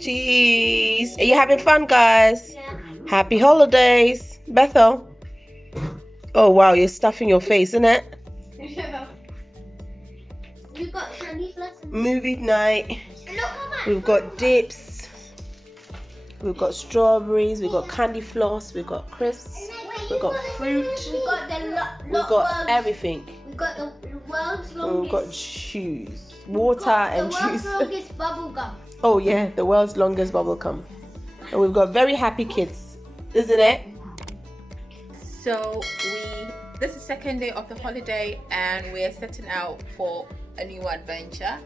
Jeez. Are you having fun, guys? Yeah. Happy holidays. Bethel. Oh, wow. You're stuffing your face, isn't it? We've got candy floss. Movie night. Look how much. We've got dips. We've got strawberries. We've got candy floss. We've got crisps. We've got fruit. We've got the We've got everything. We've got the world's And longest. we've got juice. Water and the world's juice. longest bubble gum. Oh, yeah. The world's longest bubble gum. And we've got very happy kids. Isn't it? So this is the second day of the holiday and we're setting out for a new adventure.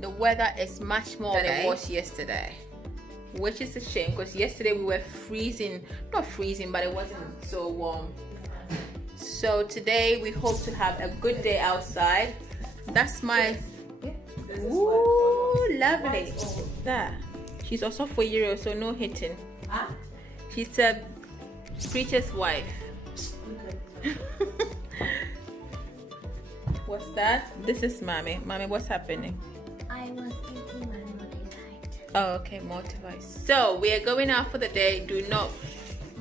The weather is much more than it was yesterday, which is a shame because yesterday we were freezing, not freezing, but it wasn't so warm. So today we hope to have a good day outside. That's my ooh, lovely. There. She's also 4 years old, so no hitting. Huh? She's a preacher's wife. What's that? This is Mommy. Mommy, what's happening? I was eating my multivite. Oh, okay, multivite. So we are going out for the day. Do not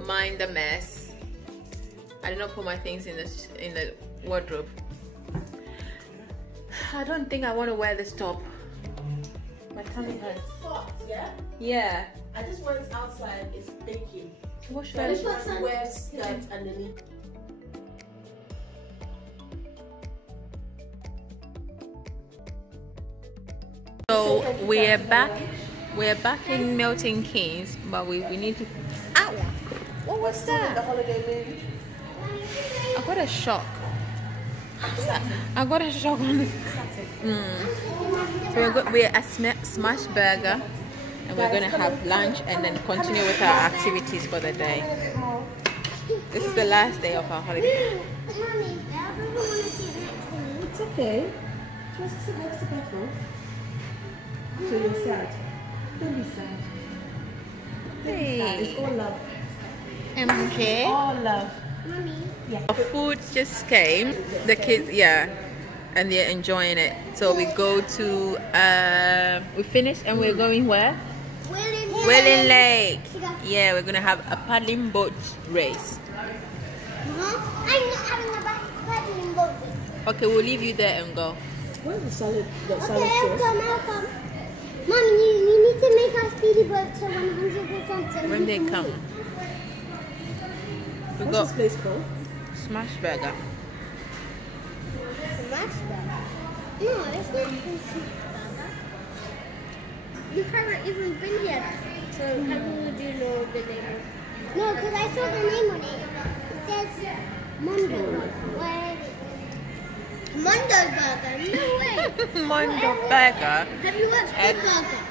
mind the mess. I did not put my things in the wardrobe. I don't think I want to wear this top. My tummy hurts. Hot, yeah? Yeah. I just want it outside. It's baking. What should So I I do? just want to wear skirt underneath. So we're back in Milton Keynes, but we need to. Ow! What was The that? holiday mood. I got a shock. I got a shock on this. So we're at Smash Burger, and we're gonna have lunch and then continue with our activities for the day. This is the last day of our holiday. Mommy, Dad doesn't want to sit next to me. It's okay. Just sit next to Bethel. So you're sad. Don't be sad. It's all love. MJ. All love. Mommy. Our food just came. The kids, yeah, and they're enjoying it. So we go to, we finished and we're going where? Willing Lake. Yeah, we're gonna have a paddling boat race. I'm not having a paddling boat. Okay, we'll leave you there and go. Where's the salad Okay, sauce? I'll come. Mom, you need to make our speedy boat to 100%. When they come. We What's got this place called? Smash Burger. Smash Burger? No, it's not Smash Burger. You haven't even been here. So how would you know the name? No, because I saw the name on it. It says Mondo. Where is it? Mondo Burger. No way. Mondo Burger. Have you watched Good Burger?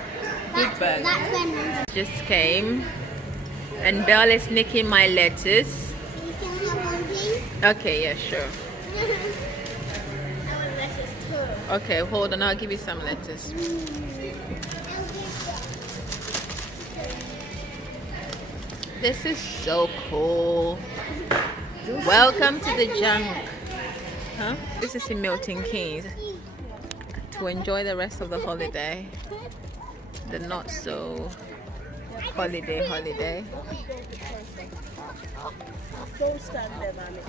Good Burger. That's when Mondo. Just came. And Belle is nicking my lettuce. You can have one, please. Okay, yeah, sure. I want lettuce too. Okay, hold on, I'll give you some lettuce. This is so cool. Welcome to the jungle. Huh? This is in Milton Keynes. To enjoy the rest of the holiday. The not so holiday. Don't stand there, Mommy.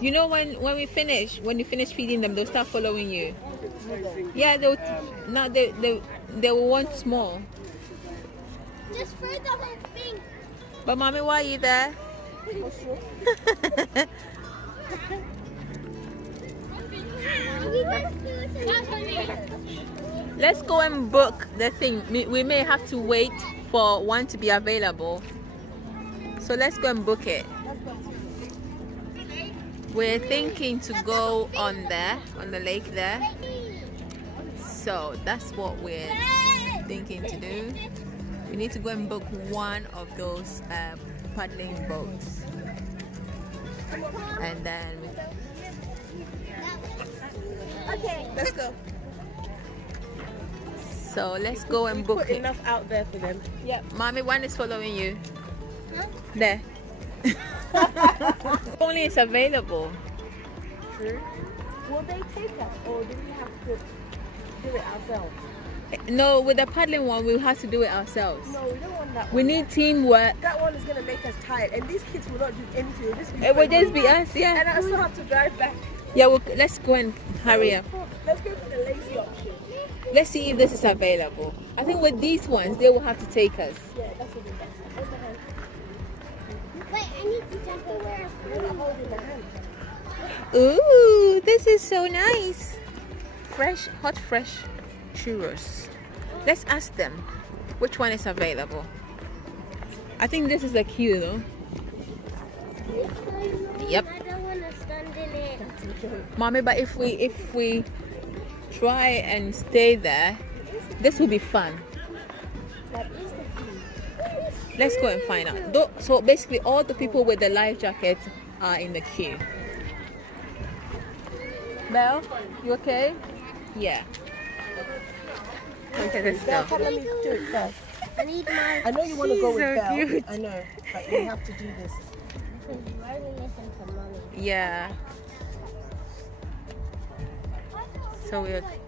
You know when you finish feeding them, they'll start following you. Yeah, they will want more. Just throw the whole thing. But Mommy, why are you there? Let's go and book the thing. We may have to wait for one to be available. So let's go and book it. We're thinking to go on the lake there. So that's what we're thinking to do. We need to go and book one of those paddling boats. And then Okay. Let's go. so let's go and book Put it. enough out there for them. Yep. Mommy, one is following you. Huh? There. Only it's available. through. Will they take us, or do we have to do it ourselves? No, with the paddling one, we'll have to do it ourselves. No, we don't want that one. We need teamwork. That one is going to make us tired, and these kids will not do anything. It will just be us, yeah. And I still have to drive back. Yeah, well, let's go and hurry up. Let's go for the lazy option. Let's see if this is available. I think with these ones, they will have to take us. Yeah, that's a bit better. Wait, I need to jump over. You're holding the hand. Ooh, this is so nice. Fresh, hot, fresh churros. Let's ask them which one is available. I think this is the queue though. Yep. I don't want to stand in it. Mommy, but if we try and stay there, this will be fun. Let's go and find out. So basically all the people with the life jackets are in the queue. Belle, you okay? Yeah. Okay, let's go. Let me do it first. I need my. I know you want to go with so Belle. cute. I know, but we have to do this. Why do we listen to mommy? Yeah. So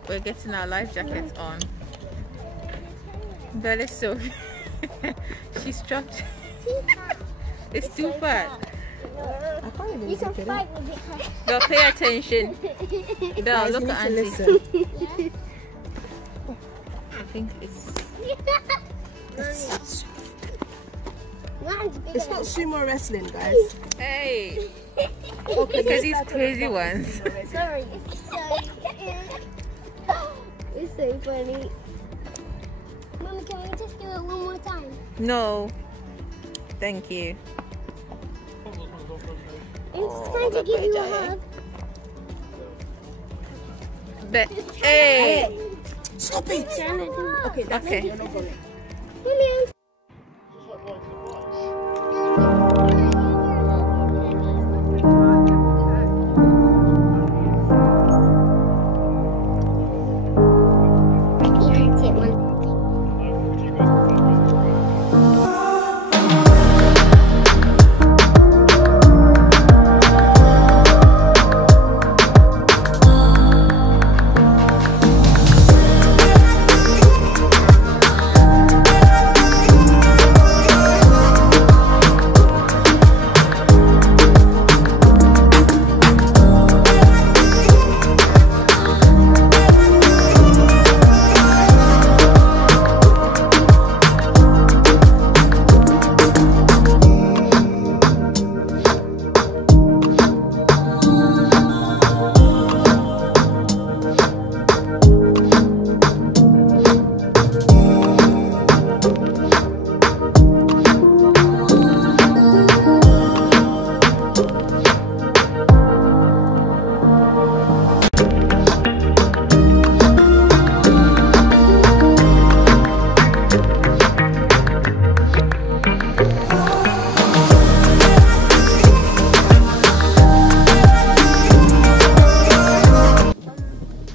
we're getting our life jackets on. Belle is so she's strapped. It's too fat. I can't even You can zip it fight in. with it. Belle, pay attention. Belle, Guys, look you at need to Auntie. listen. I think it's It's not sumo wrestling, guys. hey. Okay, Look at these crazy ones. Sorry. It's so funny. Mommy, can we just do it one more time? No. Thank you. It's time to give you a hug. But hey. Stop it! Okay, that's Okay. it. You're not going. Mommy.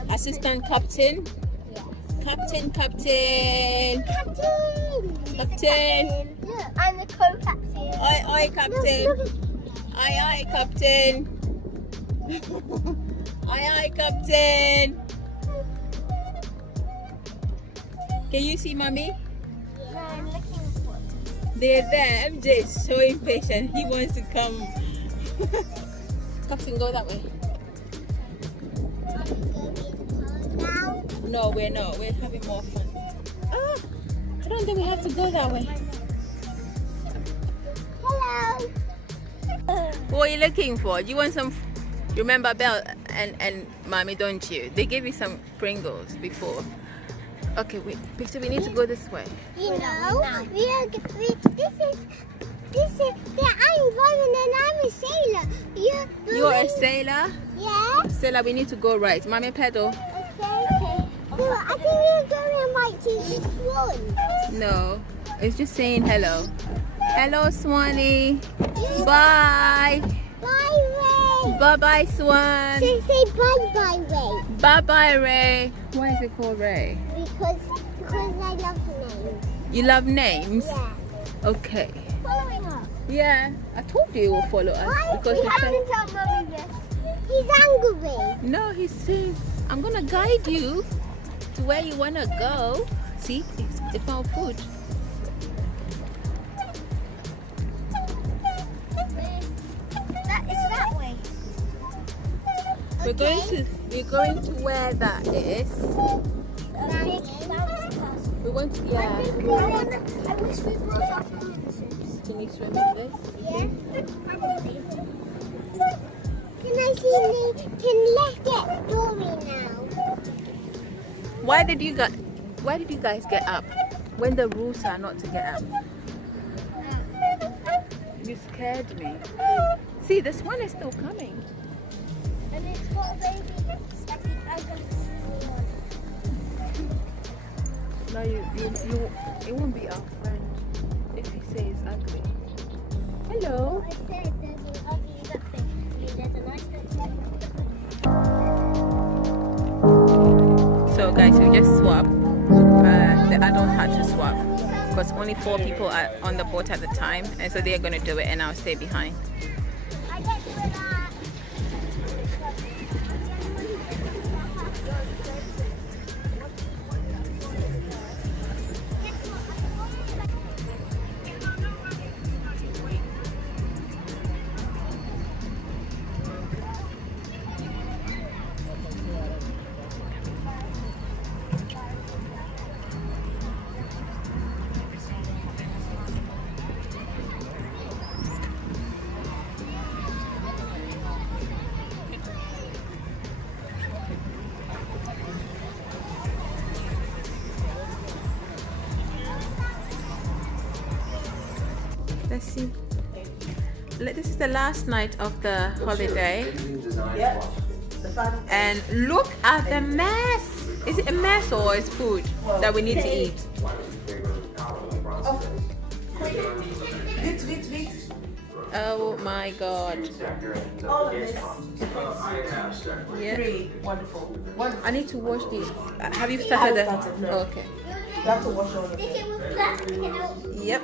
Assistant captain. Captain. Captain! Look, I'm the co-captain. Oi, captain. Aye, captain. Aye, captain. Can you see mommy? No, I'm looking for They're there. MJ is so impatient. He wants to come. Captain, go that way. now. No, we're not. We're having more fun. Ah, I don't think we have to go that way. Hello. What are you looking for? Do you want some? You remember Belle and Mommy, don't you? They gave you some Pringles before. Okay, wait, Picture, we need to go this way. You know, I'm Robin and I'm a sailor. You're a sailor? Yeah. Sailor, we need to go right. Mommy, pedal. Okay. No, I think we're going right to this one. No, it's just saying hello. Hello, Swanee. Bye. Bye, Ray. Bye-bye, Swan. Say bye-bye, Ray. Bye-bye, Ray. Why is it called Ray? Because I love names. You love names? Yeah. Okay. Following us. Yeah, I told you it will follow us. Why? Because We we haven't told Mommy yet. He's angry. No, he's saying, I'm gonna guide you to where you wanna go. See, it found food. That way. We're going to where that is. We're going to, yeah. I wish we brought our swimsuits. Can you swim in this? Yeah, probably. Can let's get Dory now. Why did you guys get up when the rules are not to get up? You scared me. See, this one is still coming. And it's got a baby. No, it won't be our friend if he says ugly. Hello. I said there's an ugly duckling. There's a nice duckling. So guys, we just swapped. The adult had to swap because only 4 people are on the boat at the time, and so they're gonna do it, and I'll stay behind. I get to that. Let's see. This is the last night of the holiday. Yep. The final. And look at the mess. Is it a mess or is food that we need to eat? Oh my god. All of this. Yeah. 3. Wonderful. I need to wash these. Have you started? I haven't started, no. Okay. You have to wash all of Stick it. it with plastic and Yep.